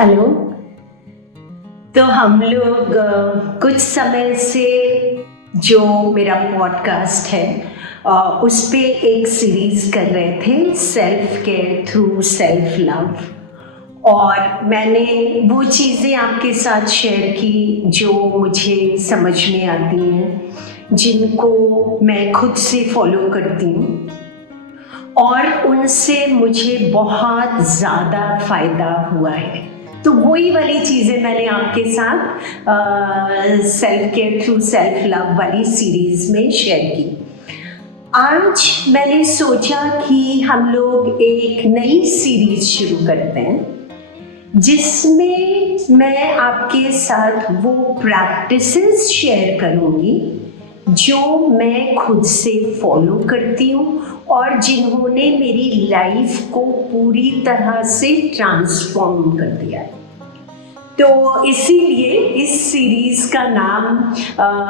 Hello. तो हम लोग कुछ समय से जो मेरा पॉडकास्ट है उस पे एक सीरीज कर रहे थे, self care through self love. और मैंने वो चीज़ें आपके साथ शेयर की जो मुझे समझ में आती हैं, जिनको मैं खुद से फॉलो करती हूँ और उनसे मुझे बहुत ज़्यादा फ़ायदा हुआ है। तो वही वाली चीज़ें मैंने आपके साथ self care through self love वाली सीरीज़ में शेयर की। आज मैंने सोचा कि हम लोग एक नई सीरीज़ शुरू करते हैं जिसमें मैं आपके साथ वो प्रैक्टिसेस शेयर करूँगी जो मैं खुद से फॉलो करती हूँ और जिन्होंने मेरी लाइफ को पूरी तरह से ट्रांसफॉर्म कर दिया है। तो इसीलिए इस सीरीज का नाम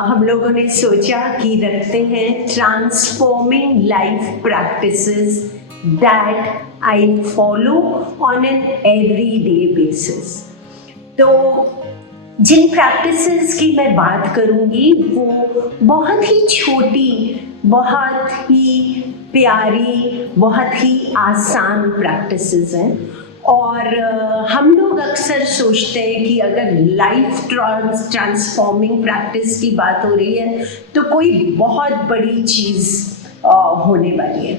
हम लोगों ने सोचा कि रखते हैं transforming life practices that I follow on an everyday basis. तो जिन प्रैक्टिसेस की मैं बात करूँगी वो बहुत ही छोटी, बहुत ही प्यारी, बहुत ही आसान प्रैक्टिसेस हैं। और हम लोग अक्सर सोचते हैं कि अगर लाइफ ट्रांसफॉर्मिंग प्रैक्टिस की बात हो रही है तो कोई बहुत बड़ी चीज़ होने वाली है,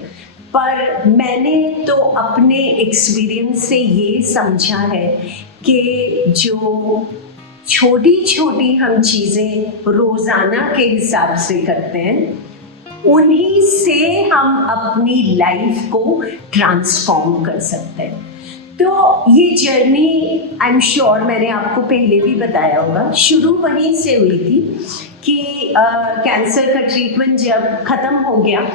पर मैंने तो अपने एक्सपीरियंस से ये समझा है कि जो छोटी छोटी हम चीज़ें रोज़ाना के हिसाब से करते हैं उन्हीं से हम अपनी लाइफ को ट्रांसफॉर्म कर सकते हैं। तो ये जर्नी आई एम श्योर मैंने आपको पहले भी बताया होगा, शुरू वहीं से हुई थी कि कैंसर का ट्रीटमेंट जब ख़त्म हो गया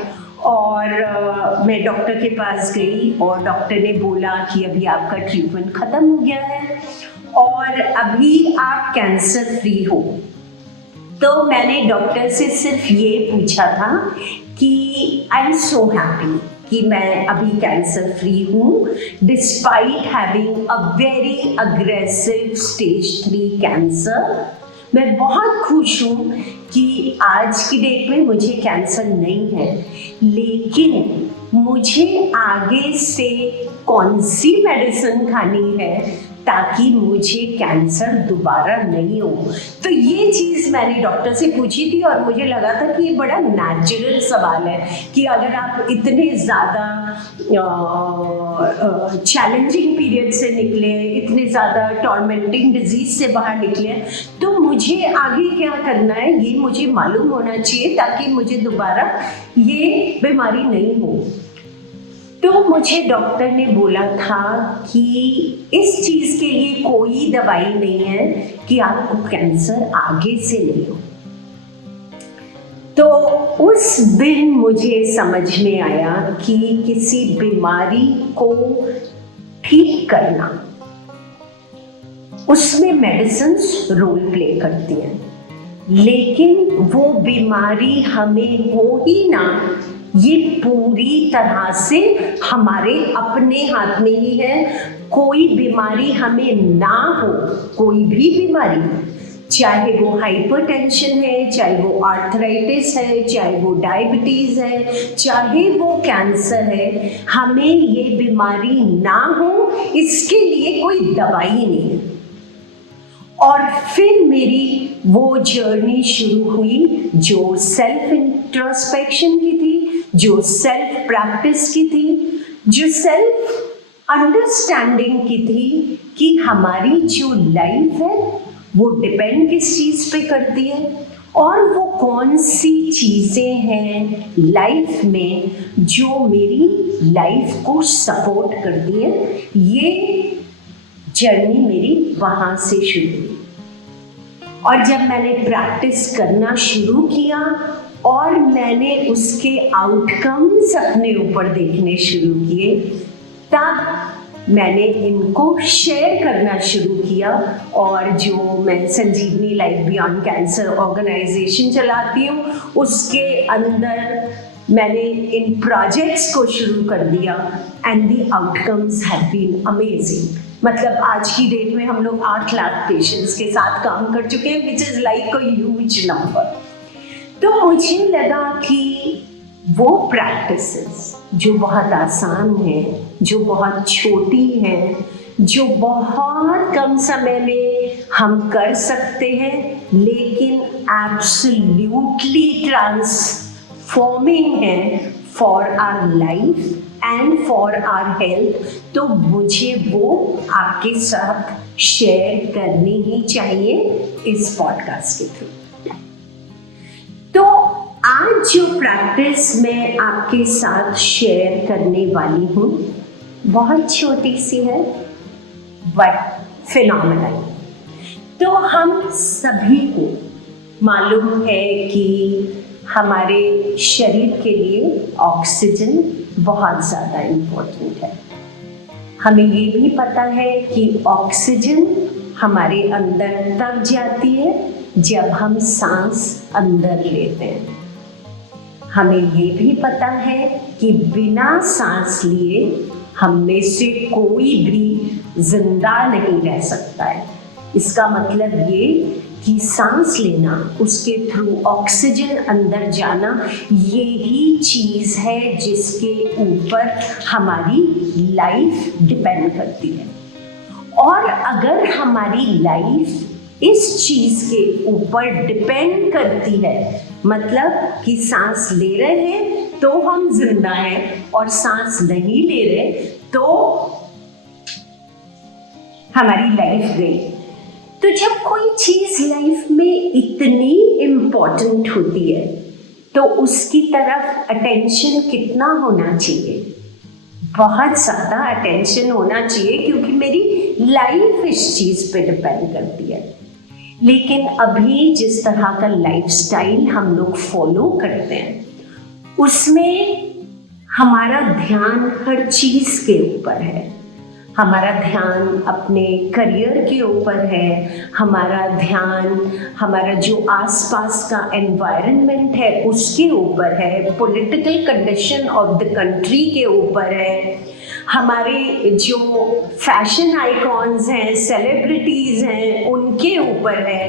और मैं डॉक्टर के पास गई और डॉक्टर ने बोला कि अभी आपका ट्रीटमेंट ख़त्म हो गया है और अभी आप कैंसर फ्री हो। तो मैंने डॉक्टर से सिर्फ ये पूछा था कि आई एम सो हैप्पी कि मैं अभी कैंसर फ्री हूँ despite having a very aggressive stage 3 cancer. मैं बहुत खुश हूँ कि आज की डेट में मुझे कैंसर नहीं है, लेकिन मुझे आगे से कौन सी मेडिसिन खानी है ताकि मुझे कैंसर दोबारा नहीं हो। तो ये चीज़ मैंने डॉक्टर से पूछी थी और मुझे लगा था कि ये बड़ा नेचुरल सवाल है कि अगर आप इतने ज़्यादा चैलेंजिंग पीरियड से निकले, इतने ज़्यादा टॉर्मेंटिंग डिजीज़ से बाहर निकले, तो मुझे आगे क्या करना है ये मुझे मालूम होना चाहिए ताकि मुझे दोबारा ये बीमारी नहीं हो। तो मुझे डॉक्टर ने बोला था कि इस चीज़ के लिए कोई दवाई नहीं है कि आपको कैंसर आगे से नहीं हो। तो उस दिन मुझे समझ में आया कि किसी बीमारी को ठीक करना, उसमें मेडिसिन्स रोल प्ले करती हैं, लेकिन वो बीमारी हमें हो ही ना, ये पूरी तरह से हमारे अपने हाथ में ही है। कोई बीमारी हमें ना हो, कोई भी बीमारी, चाहे वो हाइपरटेंशन है, चाहे वो आर्थराइटिस है, चाहे वो डायबिटीज़ है, चाहे वो कैंसर है, हमें ये बीमारी ना हो इसके लिए कोई दवाई नहीं है। और फिर मेरी वो जर्नी शुरू हुई जो सेल्फ इंट्रोस्पेक्शन की थी, जो सेल्फ प्रैक्टिस की थी, जो सेल्फ अंडरस्टैंडिंग की थी कि हमारी जो लाइफ है वो डिपेंड किस चीज़ पे करती है और वो कौन सी चीज़ें हैं लाइफ में जो मेरी लाइफ को सपोर्ट करती है। ये जर्नी मेरी वहाँ से शुरू हुई और जब मैंने प्रैक्टिस करना शुरू किया और मैंने उसके आउटकम्स अपने ऊपर देखने शुरू किए, तब मैंने इनको शेयर करना शुरू किया। और जो मैं संजीवनी लाइफ बियॉन्ड कैंसर ऑर्गेनाइजेशन चलाती हूँ उसके अंदर मैंने इन प्रोजेक्ट्स को शुरू कर दिया and the outcomes have been amazing. मतलब आज की डेट में हम लोग 8 लाख पेशेंट्स के साथ काम कर चुके हैं, which is like a huge number. तो मुझे लगा कि वो प्रैक्टिसेस जो बहुत आसान है, जो बहुत छोटी हैं, जो बहुत कम समय में हम कर सकते हैं, लेकिन एब्सोल्युटली ट्रांसफॉर्मिंग है for our life and for our health, तो मुझे वो आपके साथ शेयर करनी ही चाहिए इस पॉडकास्ट के थ्रू। तो आज जो प्रैक्टिस मैं आपके साथ शेयर करने वाली हूँ बहुत छोटी सी है बट फिनोमिनल। तो हम सभी को मालूम है कि हमारे शरीर के लिए ऑक्सीजन बहुत ज़्यादा इम्पोर्टेंट है। हमें ये भी पता है कि ऑक्सीजन हमारे अंदर तब जाती है जब हम सांस अंदर लेते हैं। हमें ये भी पता है कि बिना सांस लिए हम में से कोई भी जिंदा नहीं रह सकता है। इसका मतलब ये कि सांस लेना, उसके थ्रू ऑक्सीजन अंदर जाना, यही चीज़ है जिसके ऊपर हमारी लाइफ डिपेंड करती है। और अगर हमारी लाइफ इस चीज़ के ऊपर डिपेंड करती है, मतलब कि सांस ले रहे हैं तो हम जिंदा हैं और सांस नहीं ले रहे तो हमारी लाइफ गई। तो जब कोई चीज़ लाइफ में इतनी इम्पोर्टेंट होती है तो उसकी तरफ अटेंशन कितना होना चाहिए? बहुत ज़्यादा अटेंशन होना चाहिए, क्योंकि मेरी लाइफ इस चीज़ पे डिपेंड करती है। लेकिन अभी जिस तरह का लाइफस्टाइल हम लोग फॉलो करते हैं उसमें हमारा ध्यान हर चीज़ के ऊपर है। हमारा ध्यान अपने करियर के ऊपर है, हमारा ध्यान हमारा जो आसपास का एनवायरनमेंट है उसके ऊपर है, political condition of the country के ऊपर है, हमारे जो फैशन आइकॉन्स हैं, सेलिब्रिटीज़ हैं, उनके ऊपर है।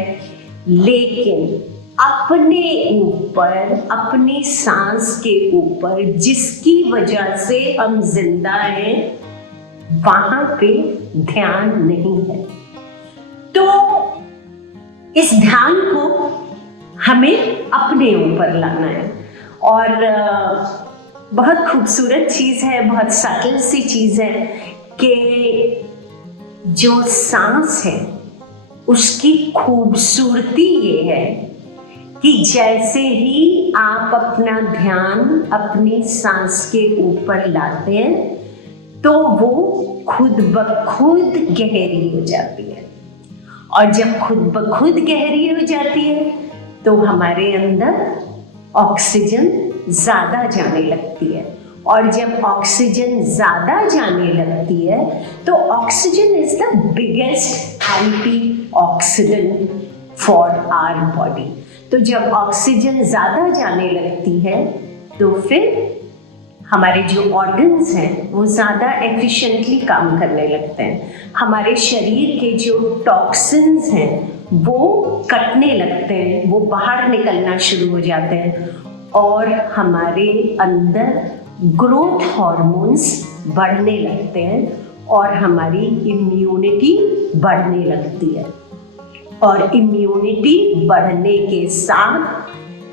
लेकिन अपने ऊपर, अपनी सांस के ऊपर, जिसकी वजह से हम जिंदा हैं, वहां पे ध्यान नहीं है। तो इस ध्यान को हमें अपने ऊपर लाना है। और बहुत खूबसूरत चीज़ है, बहुत सटल सी चीज़ है कि जो सांस है उसकी खूबसूरती ये है कि जैसे ही आप अपना ध्यान अपनी सांस के ऊपर लाते हैं तो वो खुद ब खुद गहरी हो जाती है। और जब खुद ब खुद गहरी हो जाती है तो हमारे अंदर ऑक्सीजन ज़्यादा जाने लगती है। और जब ऑक्सीजन ज़्यादा जाने लगती है तो oxygen is the biggest antioxidant for our body. तो जब ऑक्सीजन ज़्यादा जाने लगती है तो फिर हमारे जो ऑर्गन्स हैं वो ज़्यादा एफिशिएंटली काम करने लगते हैं। हमारे शरीर के जो टॉक्सिन्स हैं वो कटने लगते हैं, वो बाहर निकलना शुरू हो जाते हैं और हमारे अंदर ग्रोथ हार्मोन्स बढ़ने लगते हैं और हमारी इम्यूनिटी बढ़ने लगती है। और इम्यूनिटी बढ़ने के साथ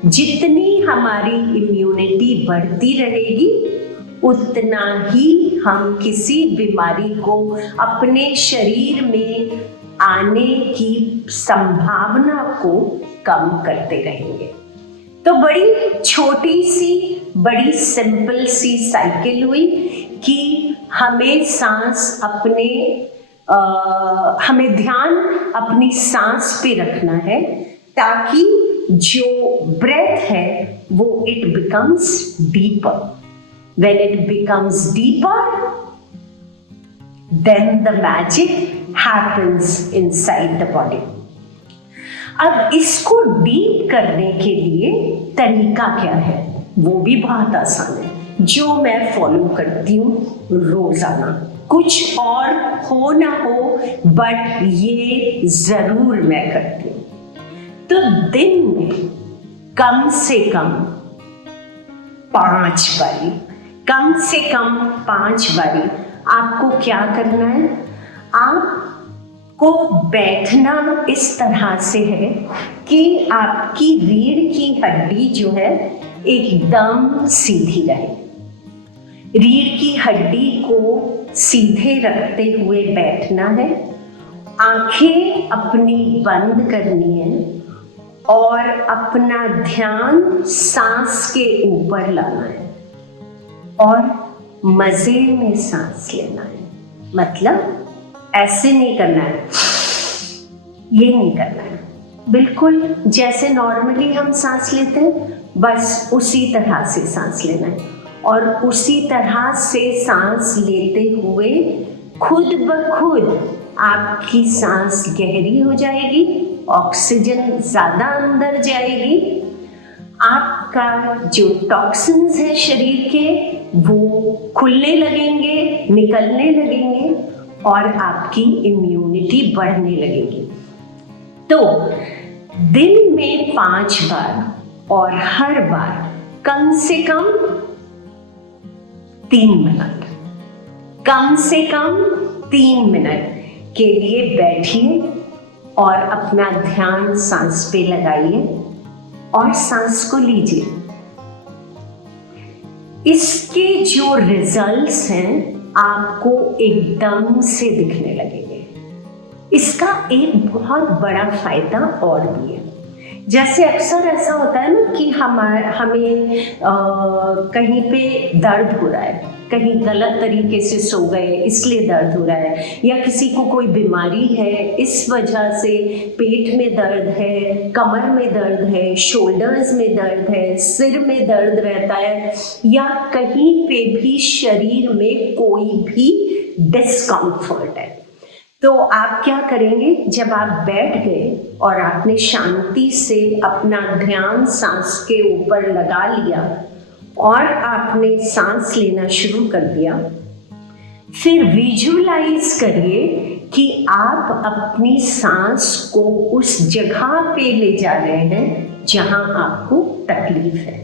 जितनी हमारी इम्यूनिटी बढ़ती रहेगी उतना ही हम किसी बीमारी को अपने शरीर में आने की संभावना को कम करते रहेंगे। तो बड़ी छोटी सी, बड़ी सिंपल सी साइकिल हुई कि हमें सांस अपने हमें ध्यान अपनी सांस पे रखना है ताकि जो ब्रेथ है वो it becomes deeper. When it becomes deeper than the magic happens inside the body. अब इसको डीप करने के लिए तरीका क्या है? वो भी बहुत आसान है, जो मैं फॉलो करती हूँ रोजाना। कुछ और हो ना हो, बट ये जरूर मैं करती हूँ। तो दिन में कम से कम 5 बारी, कम से कम 5 बारी आपको क्या करना है, आपको बैठना इस तरह से है कि आपकी रीढ़ की हड्डी जो है एकदम सीधी रहे। रीढ़ की हड्डी को सीधे रखते हुए बैठना है, आंखें अपनी बंद करनी है और अपना ध्यान सांस के ऊपर लाना है और मजे में सांस लेना है। मतलब ऐसे नहीं करना है, ये नहीं करना है, बिल्कुल जैसे नॉर्मली हम सांस लेते हैं बस उसी तरह से सांस लेना है। और उसी तरह से सांस लेते हुए खुद ब खुद आपकी सांस गहरी हो जाएगी, ऑक्सीजन ज़्यादा अंदर जाएगी, आपका जो टॉक्सिन्स है शरीर के वो खुलने लगेंगे, निकलने लगेंगे और आपकी इम्यूनिटी बढ़ने लगेगी। तो दिन में 5 बार और हर बार कम से कम 3 मिनट, कम से कम 3 मिनट के लिए बैठिए और अपना ध्यान सांस पे लगाइए और सांस को लीजिए। इसके जो रिजल्ट्स हैं आपको एकदम से दिखने लगेंगे। इसका एक बहुत बड़ा फायदा और भी है। जैसे अक्सर ऐसा होता है ना कि हमें कहीं पे दर्द हो रहा है, कहीं गलत तरीके से सो गए इसलिए दर्द हो रहा है, या किसी को कोई बीमारी है इस वजह से पेट में दर्द है, कमर में दर्द है, शोल्डर्स में दर्द है, सिर में दर्द रहता है, या कहीं पे भी शरीर में कोई भी डिस्कम्फर्ट है। तो आप क्या करेंगे, जब आप बैठ गए और आपने शांति से अपना ध्यान सांस के ऊपर लगा लिया और आपने सांस लेना शुरू कर दिया, फिर विजुअलाइज करिए कि आप अपनी सांस को उस जगह पे ले जा रहे हैं जहां आपको तकलीफ है।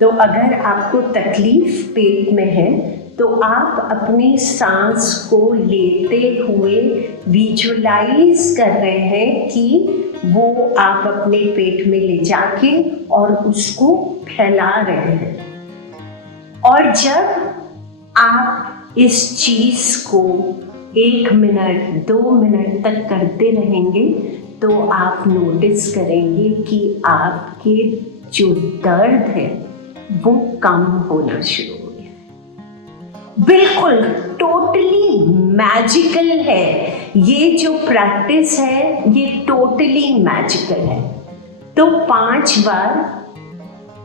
तो अगर आपको तकलीफ पेट में है तो आप अपनी सांस को लेते हुए विजुअलाइज कर रहे हैं कि वो आप अपने पेट में ले जाके और उसको फैला रहे हैं। और जब आप इस चीज को 1 मिनट 2 मिनट तक करते रहेंगे तो आप नोटिस करेंगे कि आपके जो दर्द है वो कम होना शुरू हो गया है। बिल्कुल टोटली मैजिकल है ये जो प्रैक्टिस है, ये टोटली मैजिकल है। तो 5 बार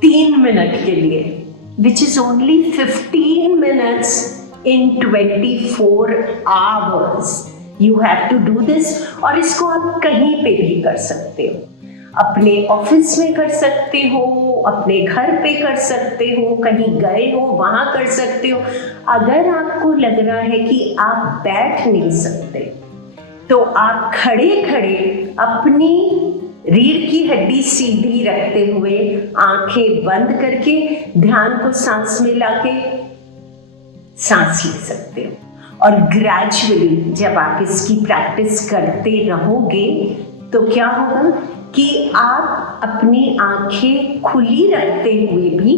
3 मिनट के लिए, which is only 15 minutes in 24 hours, you have to do this। और इसको आप कहीं पे भी कर सकते हो, अपने ऑफिस में कर सकते हो, अपने घर पे कर सकते हो, कहीं गए हो वहां कर सकते हो। अगर आपको लग रहा है कि आप बैठ नहीं सकते तो आप खड़े खड़े अपनी रीढ़ की हड्डी सीधी रखते हुए आंखें बंद करके ध्यान को सांस में लाके सांस ले सकते हो। और ग्रेजुअली जब आप इसकी प्रैक्टिस करते रहोगे तो क्या होगा कि आप अपनी आंखें खुली रखते हुए भी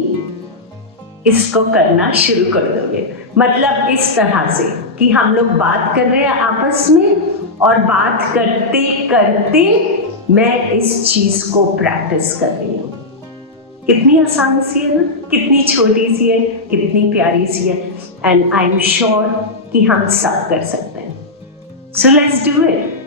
इसको करना शुरू कर दोगे। मतलब इस तरह से कि हम लोग बात कर रहे हैं आपस में और बात करते करते मैं इस चीज को प्रैक्टिस कर रही हूँ। कितनी आसान सी है ना, कितनी छोटी सी है, कितनी प्यारी सी है। एंड आई एम श्योर कि हम सब कर सकते हैं। So let's do it.